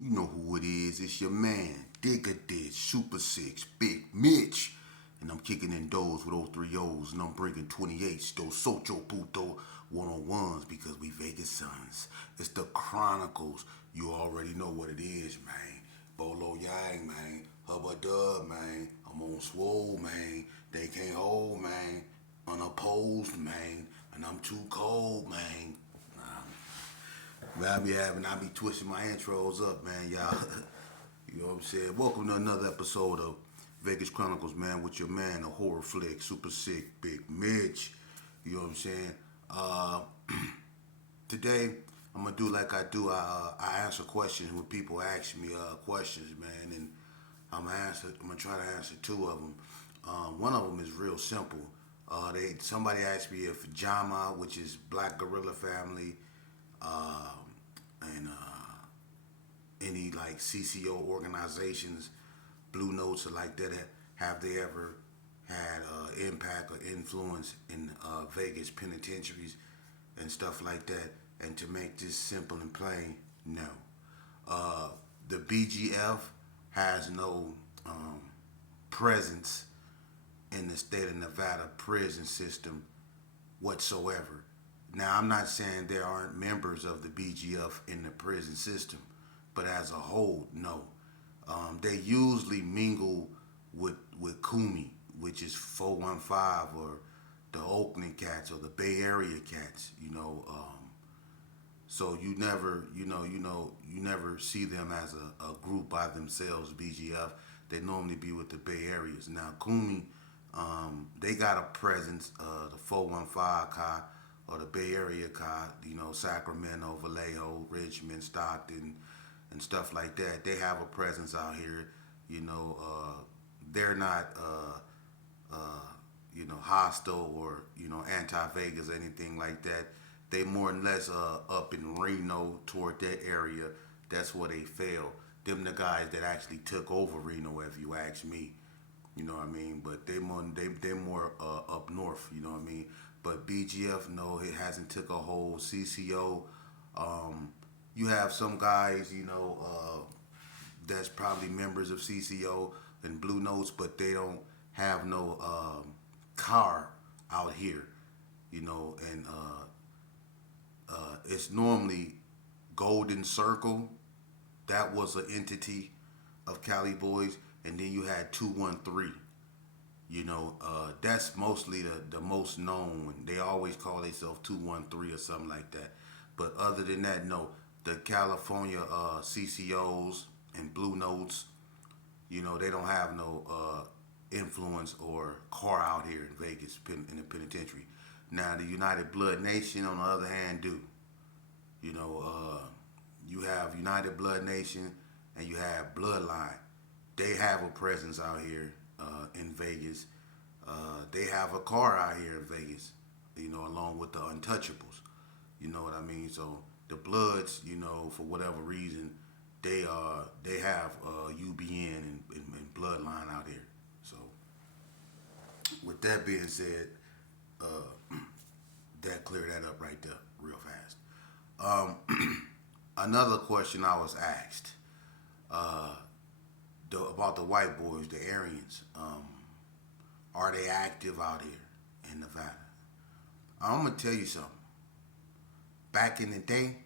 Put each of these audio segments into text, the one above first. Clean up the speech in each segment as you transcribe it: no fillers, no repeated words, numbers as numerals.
You know who it is. It's your man, Digger Ditch, Super Six, Big Mitch. And I'm kicking in doors with those three O's. And I'm bringing 28s, those Socho Puto one-on-ones because we Vegas sons. It's the Chronicles. You already know what it is, man. Bolo Yang, man. Hubba Dub, man. I'm on swole, man. They can't hold, man. Unopposed, man. And I'm too cold, man. Man, I be twisting my intros up, man, y'all. You know what I'm saying? Welcome to another episode of Vegas Chronicles, man, with your man, the horror flick, Super Sick, Big Mitch. You know what I'm saying? Today, I'm gonna do like I do. I answer questions when people ask me questions, man, and I'm gonna try to answer two of them. One of them is real simple. Somebody asked me if JAMA, which is Black Gorilla Family, and any like CCO organizations, Blue Notes or like that, have they ever had impact or influence in Vegas penitentiaries and stuff like that? And to make this simple and plain, no. The BGF has no presence in the state of Nevada prison system whatsoever. Now, I'm not saying there aren't members of the BGF in the prison system, but as a whole, no. They usually mingle with Kumi, which is 415 or the Oakland cats or the Bay Area cats, so you never see them as a group by themselves, BGF. They normally be with the Bay Areas. Now, Kumi, they got a presence, the 415 Kai or the Bay Area Kai, Sacramento, Vallejo, Richmond, Stockton, and stuff like that. They have a presence out here. They're not, hostile or, anti-Vegas or anything like that. They more or less up in Reno toward that area. That's where they fell. Them the guys that actually took over Reno, if you ask me. You know what I mean? But they more up north. You know what I mean? But BGF, no, it hasn't took a whole CCO. You have some guys, that's probably members of CCO and Blue Notes, but they don't have no car out here, and it's normally Golden Circle. That was an entity of Cali Boys, and then you had 213. That's mostly the most known. They always call themselves 213 or something like that. But other than that, no. The California CCOs and Blue Notes, they don't have no influence or car out here in Vegas in the penitentiary. Now, the United Blood Nation, on the other hand, do. You have United Blood Nation and you have Bloodline. They have a presence out here in Vegas. They have a car out here in Vegas, along with the Untouchables. You know what I mean? So the Bloods, for whatever reason, they have UBN and Bloodline out here. So with that being said, that cleared that up right there real fast. Another question I was asked about the white boys, the Aryans. Are they active out here in Nevada? I'm gonna tell you something. Back in the day,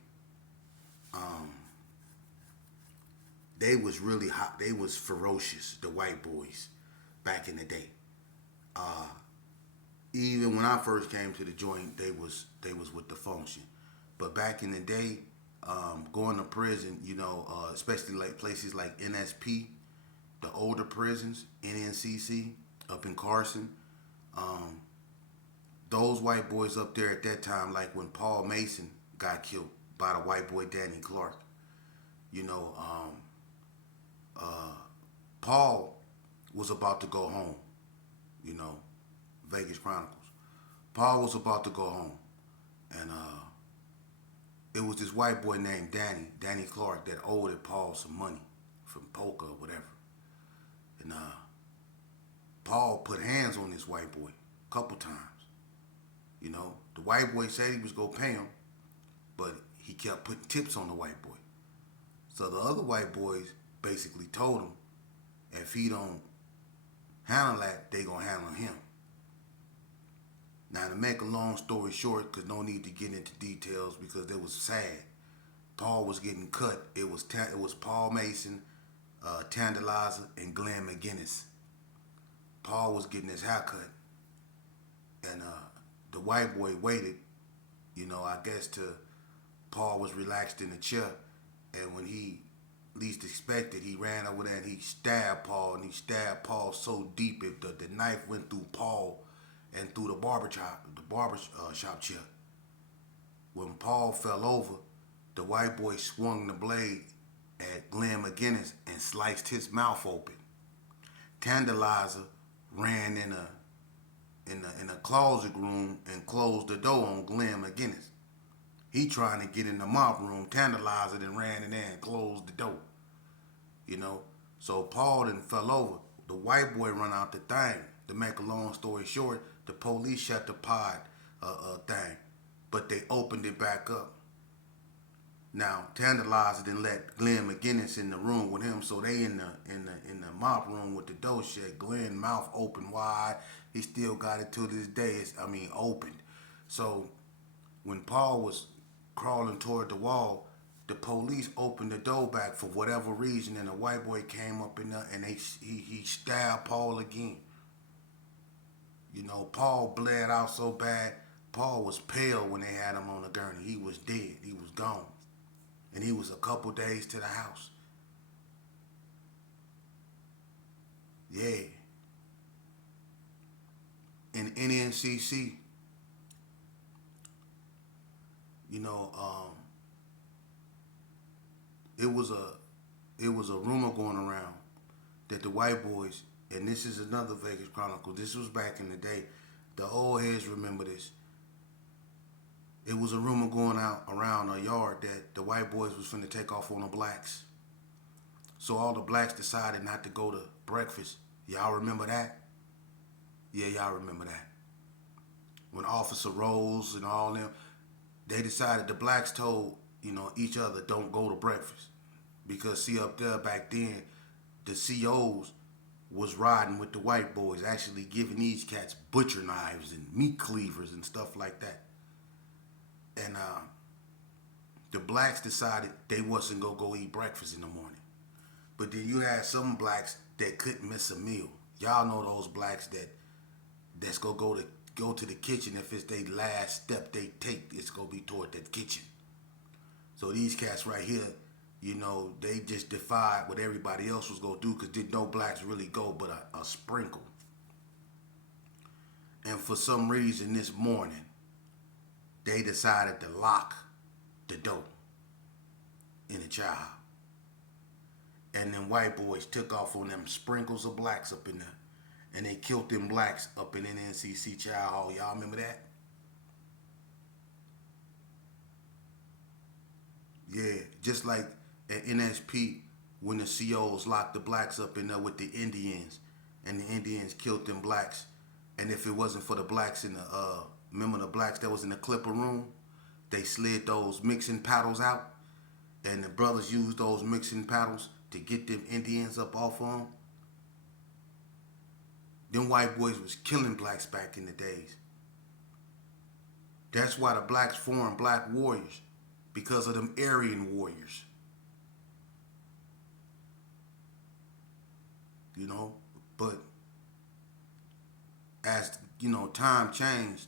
they was really hot. They was ferocious. The white boys back in the day. Even when I first came to the joint, they was with the function. But back in the day, going to prison, especially like places like NSP, the older prisons, NNCC up in Carson, those white boys up there at that time, like when Paul Mason got killed by the white boy Danny Clark, you know, Paul was about to go home, Vegas Chronicles. Paul was about to go home, and it was this white boy named Danny Clark, that owed Paul some money from poker or whatever. And Paul put hands on this white boy a couple times. The white boy said he was gonna pay him, but he kept putting tips on the white boy. So the other white boys basically told him if he don't handle that, they gonna handle him. Now to make a long story short, cause no need to get into details because it was sad. Paul was getting cut. It was Paul Mason, Tandalizer, and Glenn McGinnis. Paul was getting his haircut, and the white boy waited. I guess Paul was relaxed in the chair, and when he least expected, he ran over there and he stabbed Paul, and he stabbed Paul so deep the knife went through Paul and through the barber shop chair. When Paul fell over, the white boy swung the blade at Glenn McGinnis and sliced his mouth open. Tandalizer ran in a closet room and closed the door on Glenn McGinnis. He trying to get in the mop room, Tandalizer then ran in there and closed the door. So Paul then fell over. The white boy run out the thing. To make a long story short, the police shut the pod thing, but they opened it back up. Now Tandalizer then let Glenn McGinnis in the room with him, so they in the mop room with the door shut. Glenn mouth open wide. He still got it to this day. Opened. So when Paul was crawling toward the wall, the police opened the door back for whatever reason, and the white boy came up in there and he stabbed Paul again. Paul bled out so bad. Paul was pale when they had him on the gurney. He was dead. He was gone. And he was a couple days to the house. Yeah. In NNCC, it was a rumor going around that the white boys, and this is another Vegas Chronicle. This was back in the day. The old heads remember this. It was a rumor going out around a yard that the white boys was finna take off on the blacks. So all the blacks decided not to go to breakfast. Y'all remember that? Yeah, y'all remember that. When Officer Rose and all them, they decided, the blacks told, each other, don't go to breakfast. Because see, up there back then, the COs was riding with the white boys, actually giving these cats butcher knives and meat cleavers and stuff like that. And the blacks decided they wasn't gonna go eat breakfast in the morning. But then you had some blacks that couldn't miss a meal. Y'all know those blacks that's gonna go to the kitchen. If it's their last step they take, it's gonna be toward that kitchen. So these cats right here, they just defied what everybody else was gonna do, because did no blacks really go but a sprinkle. And for some reason this morning, they decided to lock the door in the child. And them white boys took off on them sprinkles of blacks up in there. And they killed them blacks up in NNCC Child Hall. Y'all remember that? Yeah, just like at NSP when the COs locked the blacks up in there with the Indians, and the Indians killed them blacks. And if it wasn't for the blacks in the remember the blacks that was in the clipper room, they slid those mixing paddles out, and the brothers used those mixing paddles to get them Indians up off of them. Them white boys was killing blacks back in the days. That's why the blacks formed Black Warriors, because of them Aryan warriors. But as time changed,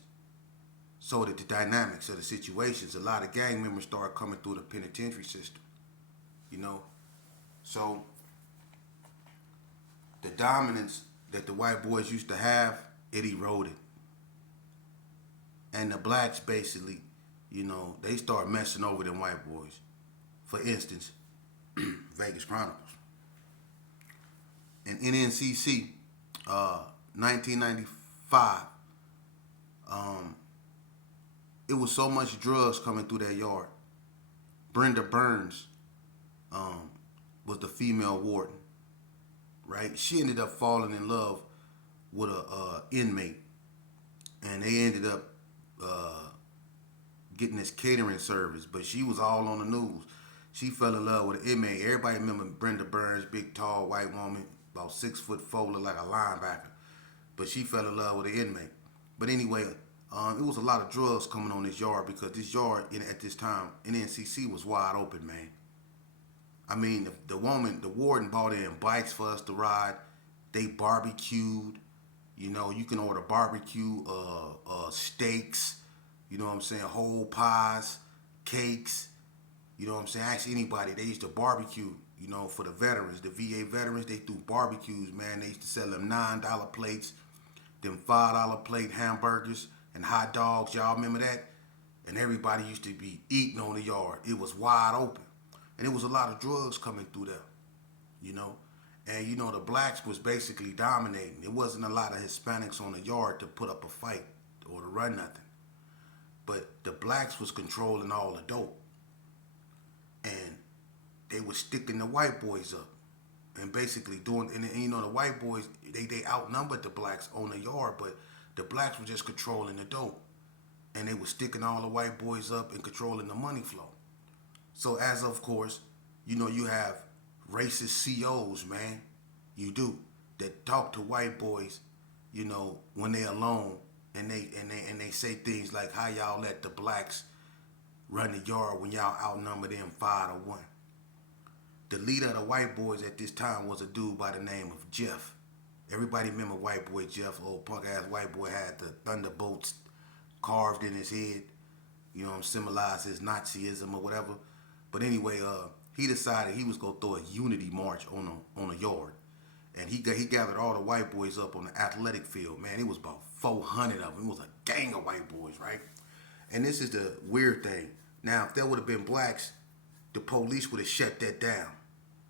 so did the dynamics of the situations. A lot of gang members started coming through the penitentiary system. So the dominance that the white boys used to have, it eroded. And the blacks basically, they start messing over them white boys. For instance, Vegas Chronicles. In NNCC, 1995, it was so much drugs coming through that yard. Brenda Burns was the female warden, right? She ended up falling in love with a inmate, and they ended up getting this catering service. But she was all on the news. She fell in love with an inmate. Everybody remember Brenda Burns, big, tall, white woman, about 6'4", looked like a linebacker. But she fell in love with an inmate. But anyway, it was a lot of drugs coming on this yard because this yard at this time in NCC was wide open, man. I mean, the warden bought in bikes for us to ride. They barbecued. You know, you can order barbecue, steaks. You know what I'm saying? Whole pies, cakes. You know what I'm saying? Ask anybody. They used to barbecue. You know, for the veterans, the VA veterans, they threw barbecues, man. They used to sell them $9 plates, them $5 plate hamburgers and hot dogs. Y'all remember that? And everybody used to be eating on the yard. It was wide open. And it was a lot of drugs coming through there, you know. And, you know, the blacks was basically dominating. There wasn't a lot of Hispanics on the yard to put up a fight or to run nothing. But the blacks was controlling all the dope. And they was sticking the white boys up. And basically doing, and you know, the white boys, they outnumbered the blacks on the yard, but the blacks were just controlling the dope. And they were sticking all the white boys up and controlling the money flow. So as of course, you know, you have racist COs, man. You do. That talk to white boys, you know, when they alone and they say things like how y'all let the blacks run the yard when y'all outnumber them 5-1. The leader of the white boys at this time was a dude by the name of Jeff. Everybody remember white boy Jeff, old punk ass white boy had the thunderbolts carved in his head, you know, symbolized his Nazism or whatever. But anyway, he decided he was gonna throw a unity march on a yard, and he gathered all the white boys up on the athletic field. Man, it was about 400 of them. It was a gang of white boys, right? And this is the weird thing. Now, if there would have been blacks, the police would have shut that down,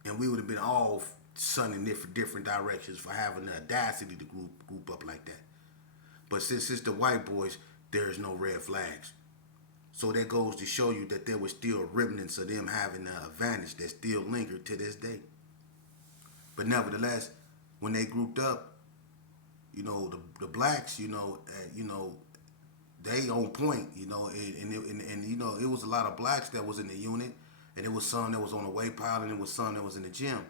and we would have been all sunning different directions for having the audacity to group up like that. But since it's the white boys, there is no red flags. So that goes to show you that there was still remnants of them having an advantage that still lingered to this day. But nevertheless, when they grouped up, you know, the blacks, you know, they on point, you know, and you know, it was a lot of blacks that was in the unit, and it was some that was on the weight pile, and it was some that was in the gym.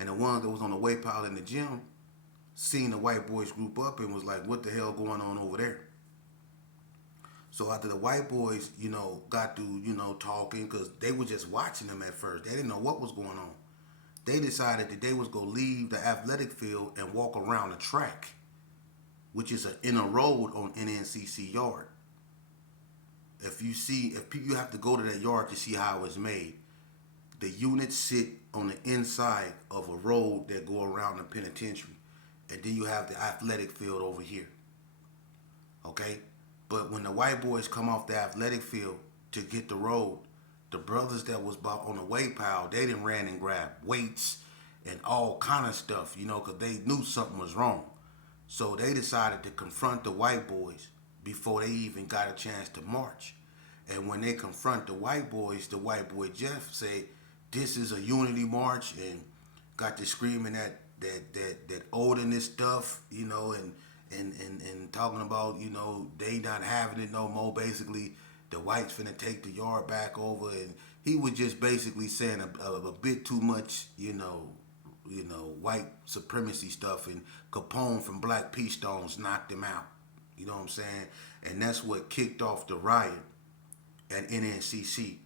And the one that was on the weight pile in the gym seen the white boys group up and was like, what the hell going on over there? So after the white boys, you know, got through, you know, talking, because they were just watching them at first. They didn't know what was going on. They decided that they was going to leave the athletic field and walk around the track, which is an inner road on NNCC yard. If you have to go to that yard to see how it's made. The units sit on the inside of a road that go around the penitentiary. And then you have the athletic field over here. Okay? But when the white boys come off the athletic field to get the road, the brothers that was on the weight pile, they done ran and grabbed weights and all kind of stuff, you know, because they knew something was wrong. So they decided to confront the white boys before they even got a chance to march. And when they confront the white boys, the white boy Jeff say, this is a unity march, and got to screaming that Odinist stuff, you know, and talking about, you know, they not having it no more. Basically, the whites finna take the yard back over, and he was just basically saying a bit too much, you know, white supremacy stuff, and Capone from Black Peace Stones knocked him out. You know what I'm saying? And that's what kicked off the riot at NNCC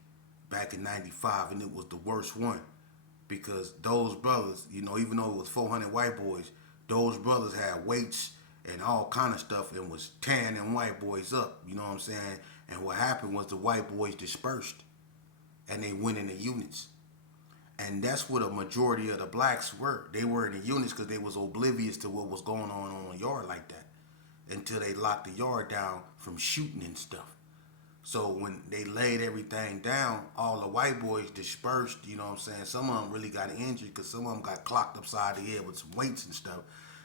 back in '95, and it was the worst one because those brothers, you know, even though it was 400 white boys, those brothers had weights and all kind of stuff and was tearing them white boys up, you know what I'm saying? And what happened was the white boys dispersed and they went into units. And that's what a majority of the blacks were. They were in the units because they was oblivious to what was going on the yard like that until they locked the yard down from shooting and stuff. So when they laid everything down, all the white boys dispersed, you know what I'm saying? Some of them really got injured because some of them got clocked upside the head with some weights and stuff.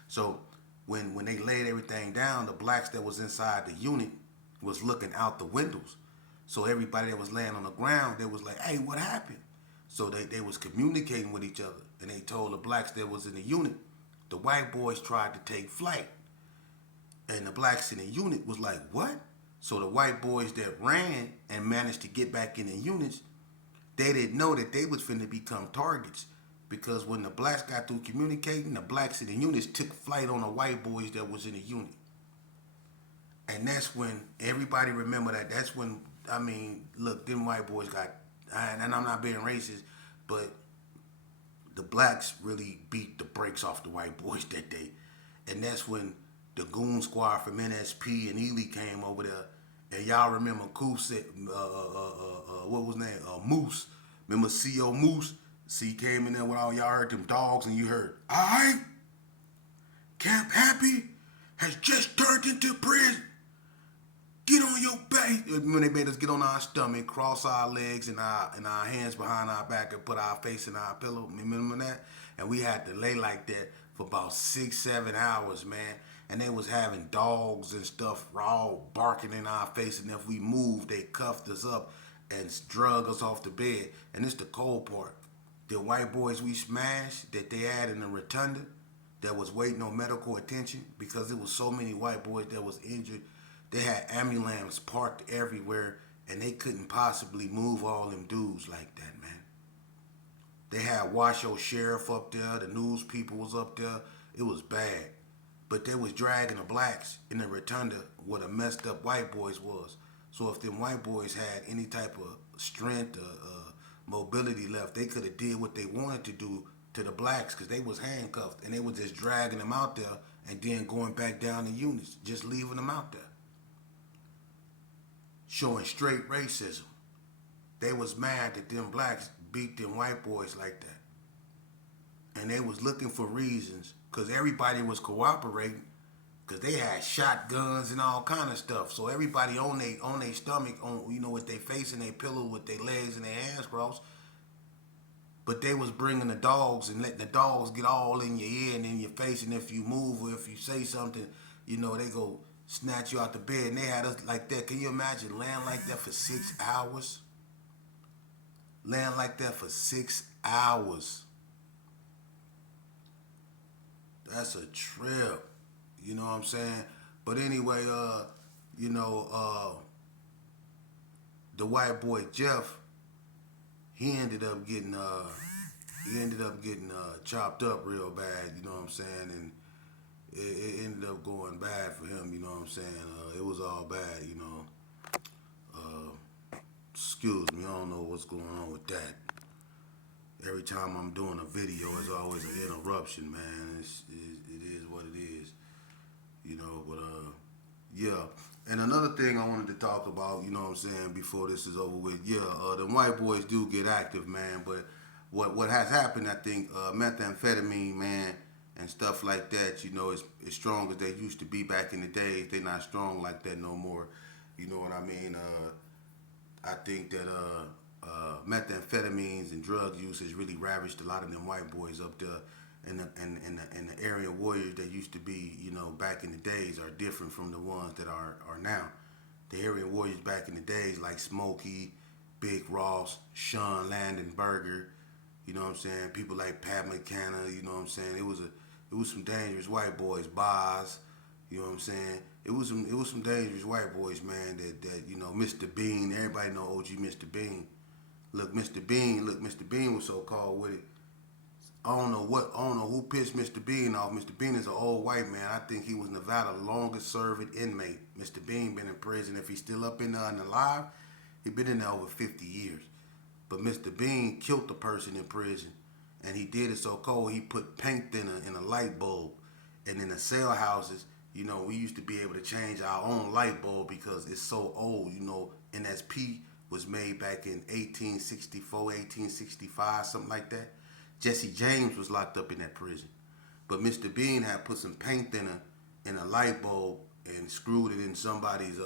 So when they laid everything down, the blacks that was inside the unit was looking out the windows. So everybody that was laying on the ground, they was like, hey, what happened? So they was communicating with each other. And they told the blacks that was in the unit, the white boys tried to take flight. And the blacks in the unit was like, what? So the white boys that ran and managed to get back in the units, they didn't know that they was finna become targets. Because when the blacks got through communicating, the blacks in the units took flight on the white boys that was in the unit. And that's when everybody remember that. That's when, I mean, look, them white boys got, and I'm not being racist, but the blacks really beat the brakes off the white boys that day. And that's when the goon squad from NSP and Ely came over there. And y'all remember Coop said, what was his name? Moose. Remember CO Moose? See, he came in there with all y'all heard them dogs and you heard, all right, Camp Happy has just turned into prison. Get on your back. When they made us get on our stomach, cross our legs and our hands behind our back and put our face in our pillow. Remember that? And we had to lay like that for about 6-7 hours, man. And they was having dogs and stuff all barking in our face. And if we moved, they cuffed us up and drug us off the bed. And it's the cold part. The white boys we smashed that they had in the rotunda that was waiting on medical attention because it was so many white boys that was injured. They had ambulances parked everywhere, and they couldn't possibly move all them dudes like that, man. They had Washoe Sheriff up there. The news people was up there. It was bad. But they was dragging the blacks in the rotunda where the messed up white boys was. So if them white boys had any type of strength or mobility left, they could have did what they wanted to do to the blacks because they was handcuffed, and they was just dragging them out there and then going back down the units, just leaving them out there. Showing straight racism. They was mad that them blacks beat them white boys like that. And they was looking for reasons because everybody was cooperating because they had shotguns and all kind of stuff. So everybody on their stomach, on with their face and their pillow, with their legs and their hands crossed. But they was bringing the dogs and letting the dogs get all in your ear and in your face. And if you move or if you say something, they go snatch you out the bed. And they had us like that. Can you imagine laying like that for 6 hours? Laying like that for 6 hours. That's a trip. You know what I'm saying? But anyway, the white boy Jeff, he ended up getting chopped up real bad, you know what I'm saying? And it ended up going bad for him, you know what I'm saying? It was all bad, excuse me, I don't know what's going on with that. Every time I'm doing a video, it's always an interruption, man. It is what it is, but yeah. And another thing I wanted to talk about, you know what I'm saying, before this is over with, the white boys do get active, man, but what has happened, I think, methamphetamine, man, and stuff like that, is as strong as they used to be back in the days. They're not strong like that no more. You know what I mean? I think that methamphetamines and drug use has really ravaged a lot of them white boys up there. And the area warriors that used to be, back in the days are different from the ones that are now. The area warriors back in the days like Smokey, Big Ross, Sean Landenberger, you know what I'm saying? People like Pat McKenna, you know what I'm saying? It was some dangerous white boys, Boz, you know what I'm saying? It was some dangerous white boys, man, that Mr. Bean, everybody know OG Mr. Bean. Look, Mr. Bean was so called with it. I don't know who pissed Mr. Bean off. Mr. Bean is an old white man. I think he was Nevada's longest serving inmate. Mr. Bean been in prison. If he's still up in there and alive, he been in there over 50 years. But Mr. Bean killed the person in prison, and he did it so cold he put paint thinner in a light bulb. And in the cell houses, we used to be able to change our own light bulb because it's so old. NSP was made back in 1864, 1865, something like that. Jesse James was locked up in that prison. But Mr. Bean had put some paint thinner in a light bulb and screwed it in somebody's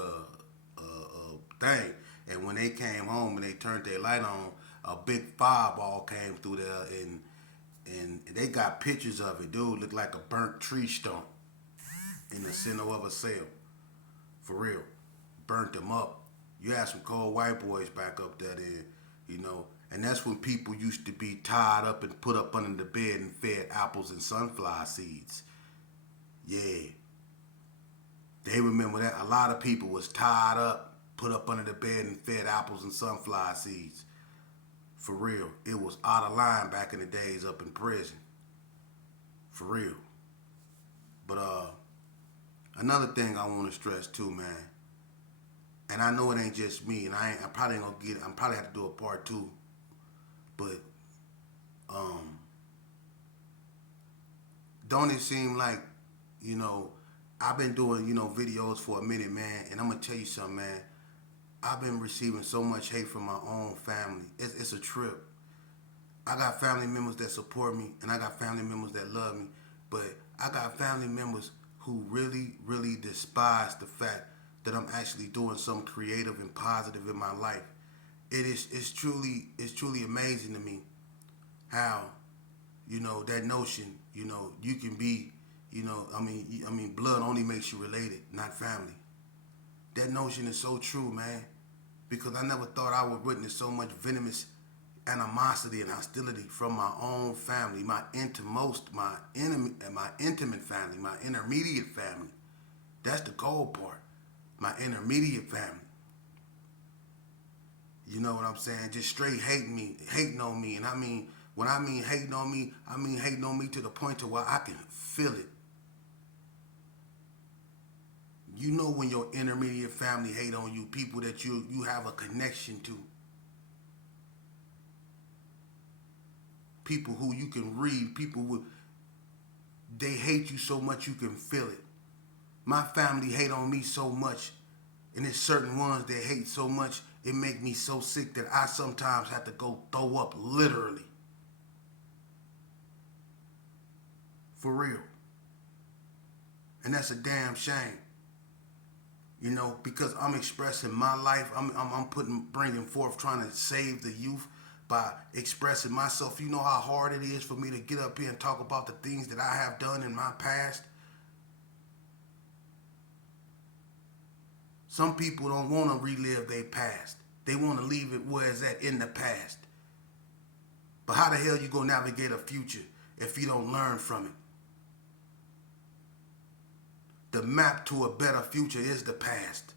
thing. And when they came home and they turned their light on, a big fireball came through there, and they got pictures of it. Dude looked like a burnt tree stump in the center of a cell. For real. Burnt them up. You had some cold white boys back up there then, And that's when people used to be tied up and put up under the bed and fed apples and sunflower seeds. Yeah. They remember that. A lot of people was tied up, put up under the bed and fed apples and sunflower seeds. For real. It was out of line back in the days up in prison. For real. But another thing I want to stress too, man. And I know it ain't just me, and I probably ain't gonna get it. I'm probably have to do a part 2. But don't it seem like, you know, I've been doing, you know, videos for a minute, man, and I'm gonna tell you something, man. I've been receiving so much hate from my own family. It's a trip. I got family members that support me, and I got family members that love me, but I got family members who really, really despise the fact that I'm actually doing something creative and positive in my life. It's truly amazing to me how, you know, that notion, you know, you can be, you know, I mean, blood only makes you related, not family. That notion is so true, man, because I never thought I would witness so much venomous animosity and hostility from my own family, my intimate family, my intermediate family. That's the cold part. My intermediate family. You know what I'm saying? Just straight hating on me. And I mean, when I mean hating on me, I mean hating on me to the point to where I can feel it. You know when your intermediate family hate on you, people that you have a connection to. People who you can read, they hate you so much you can feel it. My family hate on me so much, and there's certain ones that hate so much, it make me so sick that I sometimes have to go throw up, literally. For real. And that's a damn shame. You know, because I'm expressing my life, I'm bringing forth, trying to save the youth by expressing myself. You know how hard it is for me to get up here and talk about the things that I have done in my past? Some people don't want to relive their past. They want to leave it where it's at, in the past. But how the hell you gonna navigate a future if you don't learn from it? The map to a better future is the past.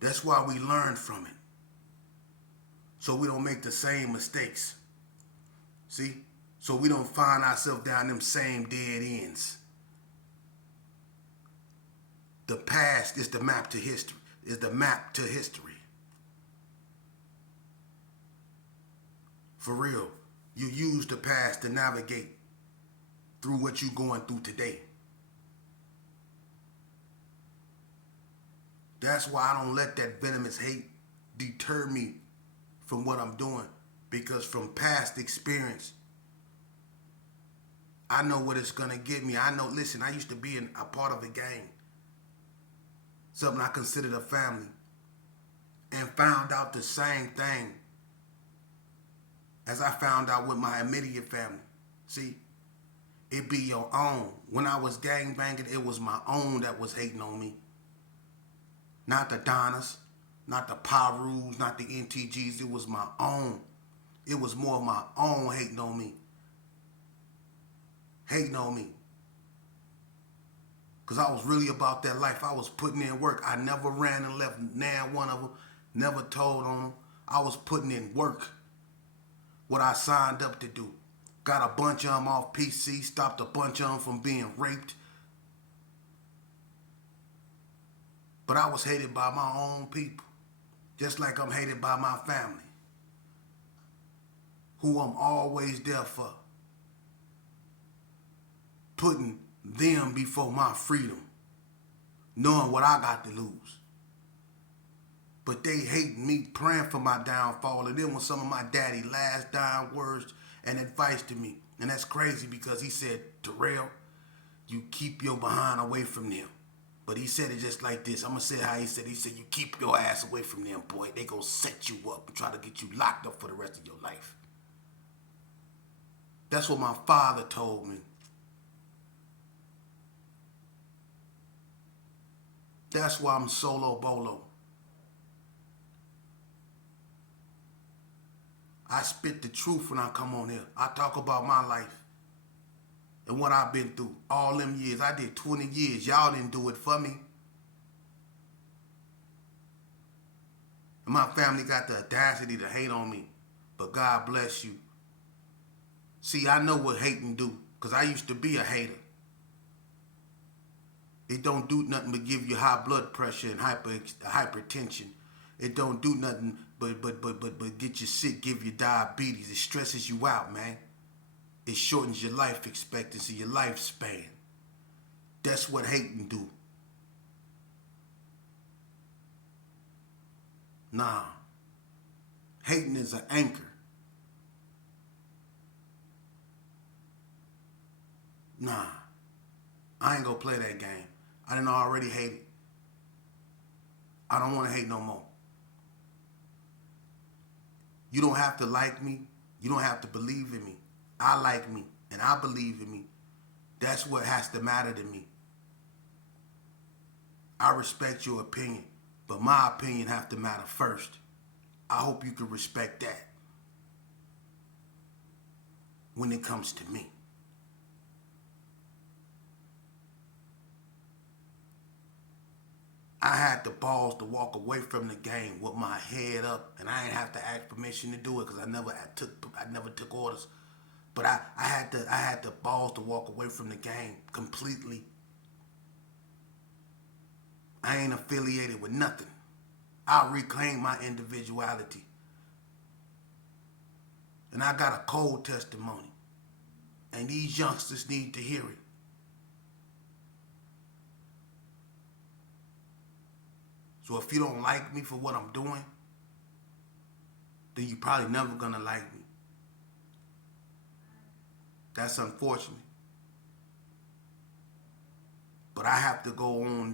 That's why we learn from it. So we don't make the same mistakes. See? So we don't find ourselves down them same dead ends. The past is the map to history. For real. You use the past to navigate through what you're going through today. That's why I don't let that venomous hate deter me from what I'm doing. Because from past experience, I know what it's going to get me. I know, listen, I used to be a part of a gang. Something I considered a family. And found out the same thing as I found out with my immediate family. See, it be your own. When I was gang banging, it was my own that was hating on me. Not the Donnas, not the Pyrus, not the NTGs. It was my own. It was more of my own hating on me. Hating on me. Because I was really about that life. I was putting in work. I never ran and left now one of them. Never told on them. I was putting in work. What I signed up to do. Got a bunch of them off PC. Stopped a bunch of them from being raped. But I was hated by my own people. Just like I'm hated by my family. Who I'm always there for. Putting them before my freedom. Knowing what I got to lose. But they hate me, praying for my downfall. And then was some of my daddy's last dying words and advice to me. And that's crazy because he said, Terrell, you keep your behind away from them. But he said it just like this. I'm going to say how he said. He said, you keep your ass away from them, boy. They going to set you up and try to get you locked up for the rest of your life. That's what my father told me. That's why I'm solo bolo. I spit the truth when I come on here. I talk about my life and what I've been through all them years. I did 20 years. Y'all didn't do it for me. And my family got the audacity to hate on me. But God bless you. See, I know what hating do, because I used to be a hater. It don't do nothing but give you high blood pressure and hypertension. It don't do nothing but get you sick, give you diabetes. It stresses you out, man. It shortens your life expectancy, your lifespan. That's what hating do. Nah. Hating is an anchor. Nah. I ain't gonna play that game. I didn't already hate it. I don't want to hate no more. You don't have to like me. You don't have to believe in me. I like me and I believe in me. That's what has to matter to me. I respect your opinion, but my opinion have to matter first. I hope you can respect that when it comes to me. I had the balls to walk away from the game with my head up, and I didn't have to ask permission to do it because I never took orders. But I had the balls to walk away from the game completely. I ain't affiliated with nothing. I reclaim my individuality. And I got a cold testimony. And these youngsters need to hear it. So if you don't like me for what I'm doing, then you probably never gonna like me. That's unfortunate. But I have to go on